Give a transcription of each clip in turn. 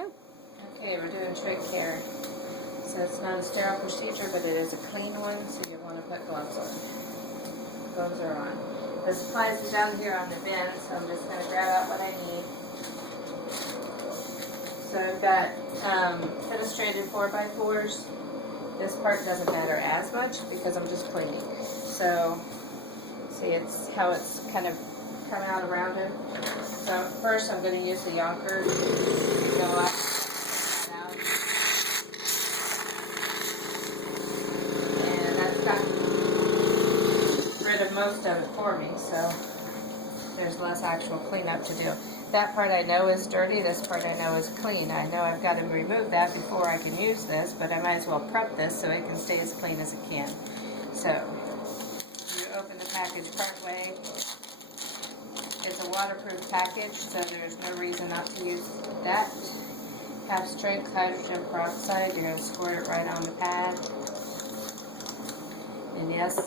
go. Okay, we're doing Trach here. So it's not a sterile procedure, but it is a clean one, so you want to put gloves on. Gloves are on. The supplies are down here on the bin, so I'm just going to grab out what I need. So I've got fenestrated 4x4s. This part doesn't matter as much because I'm just cleaning. So, see, it's how it's kind of come out around it. So first I'm going to use the yonker. And that's got rid of most of it for me, so there's less actual cleanup to do. That part I know is dirty, this part I know is clean. I know I've got to remove that before I can use this, but I might as well prep this so it can stay as clean as it can. So, you open the package part way. It's a waterproof package, so there's no reason not to use that. Half strength hydrogen peroxide, you're going to squirt it right on the pad. And yes,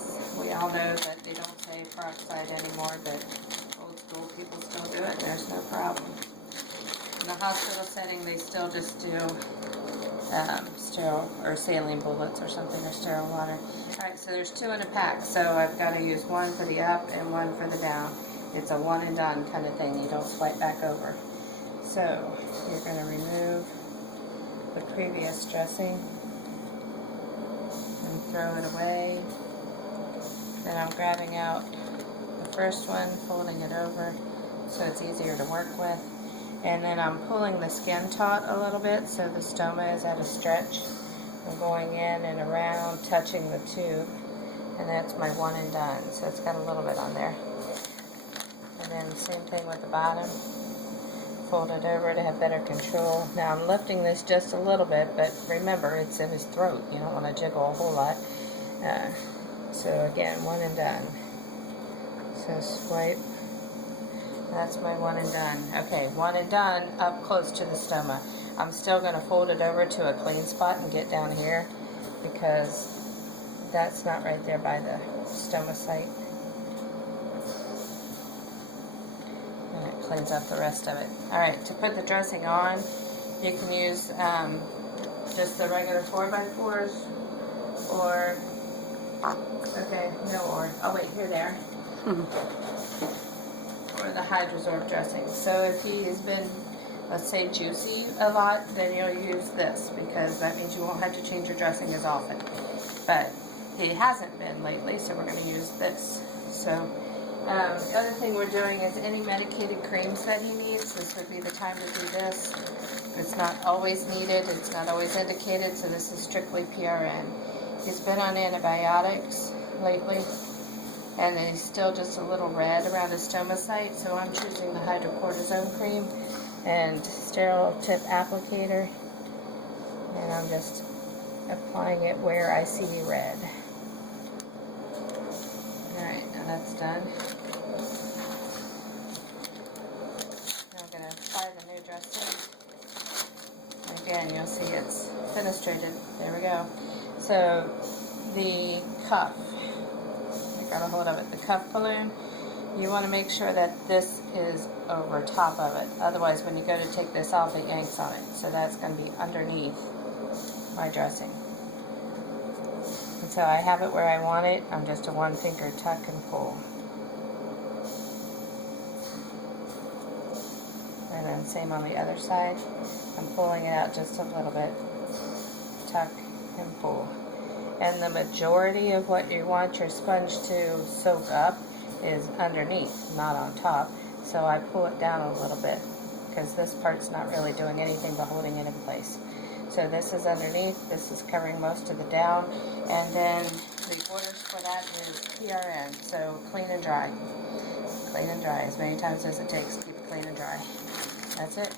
we all know that they don't say peroxide anymore, but old school people still do it, there's no problem. In the hospital setting, they still just do sterile or saline bullets or something, or sterile water. Alright, so there's 2 in a pack, so I've got to use one for the up and one for the down. It's a one and done kind of thing, you don't swipe back over. So, you're going to remove the previous dressing and throw it away. Then I'm grabbing out the first one, folding it over so it's easier to work with. And then I'm pulling the skin taut a little bit so the stoma is at a stretch. I'm going in and around, touching the tube, and that's my one and done. So it's got a little bit on there. And then the same thing with the bottom. Fold it over to have better control. Now I'm lifting this just a little bit, but remember it's in his throat. You don't want to jiggle a whole lot. So again, one and done. So swipe. That's my one and done. Okay, one and done up close to the stoma. I'm still going to fold it over to a clean spot and get down here because that's not right there by the stoma site. And it cleans up the rest of it. Alright, to put the dressing on, you can use just the regular 4x4s or, okay, no or. Oh wait, here they are. Or the Hydrosorb dressing. So if he has been, let's say, juicy a lot, then you'll use this because that means you won't have to change your dressing as often. But he hasn't been lately, so we're going to use this. So the other thing we're doing is any medicated creams that he needs, this would be the time to do this. It's not always needed, it's not always indicated, so this is strictly PRN. He's been on antibiotics lately, and then he's still just a little red around his stoma site, so I'm choosing the hydrocortisone cream and sterile tip applicator, and I'm just applying it where I see red. Alright, now that's done. Now I'm going to apply the new dressing. Again, you'll see it's fenestrated. There we go. So, the cuff. Got a hold of it. The cuff balloon, you want to make sure that this is over top of it. Otherwise, when you go to take this off, it yanks on it. So that's going to be underneath my dressing. And so I have it where I want it. I'm just a one finger tuck and pull. And then same on the other side. I'm pulling it out just a little bit. Tuck and pull. And the majority of what you want your sponge to soak up is underneath, not on top. So I pull it down a little bit because this part's not really doing anything but holding it in place. So this is underneath, this is covering most of the down, and then the orders for that is PRN, so clean and dry. Clean and dry, as many times as it takes to keep it clean and dry. That's it.